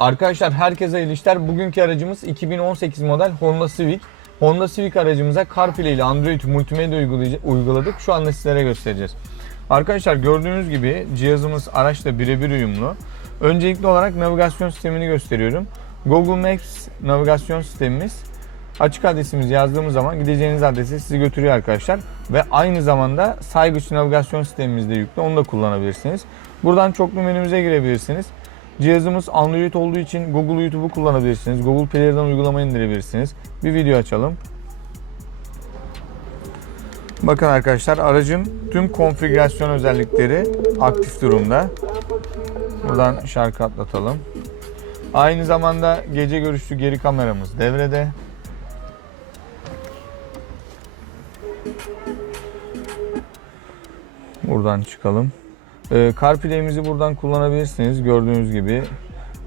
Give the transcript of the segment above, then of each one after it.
Arkadaşlar herkese hayırlı işler. Bugünkü aracımız 2018 model Honda Civic. Honda Civic aracımıza CarPlay ile Android multimedya uyguladık. Şu anda sizlere göstereceğiz. Arkadaşlar gördüğünüz gibi cihazımız araçla birebir uyumlu. Öncelikli olarak navigasyon sistemini gösteriyorum. Google Maps navigasyon sistemimiz açık adresimizi yazdığımız zaman gideceğiniz adrese sizi götürüyor arkadaşlar. Ve aynı zamanda saygıç navigasyon sistemimiz de yüklü. Onu da kullanabilirsiniz. Buradan çoklu menümüze girebilirsiniz. Cihazımız Android olduğu için Google YouTube'u kullanabilirsiniz. Google Play'den uygulama indirebilirsiniz. Bir video açalım. Bakın arkadaşlar aracın tüm konfigürasyon özellikleri aktif durumda. Buradan şarkı atlatalım. Aynı zamanda gece görüşlü geri kameramız devrede. Buradan çıkalım. Ee, CarPlay'imizi buradan kullanabilirsiniz gördüğünüz gibi.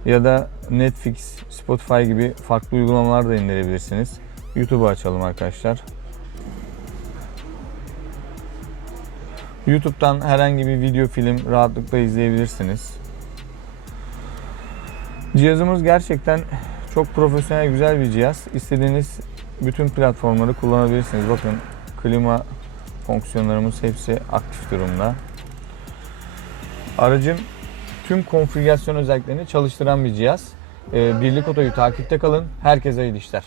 Ya da Netflix, Spotify gibi farklı uygulamalar da indirebilirsiniz. YouTube'u açalım arkadaşlar. YouTube'dan herhangi bir video film rahatlıkla izleyebilirsiniz. Cihazımız gerçekten çok profesyonel güzel bir cihaz. İstediğiniz bütün platformları kullanabilirsiniz. Bakın klima fonksiyonlarımız hepsi aktif durumda. Aracın tüm konfigürasyon özelliklerini çalıştıran bir cihaz. Ee, Birlik Oto'yu takipte kalın. Herkese iyi işler.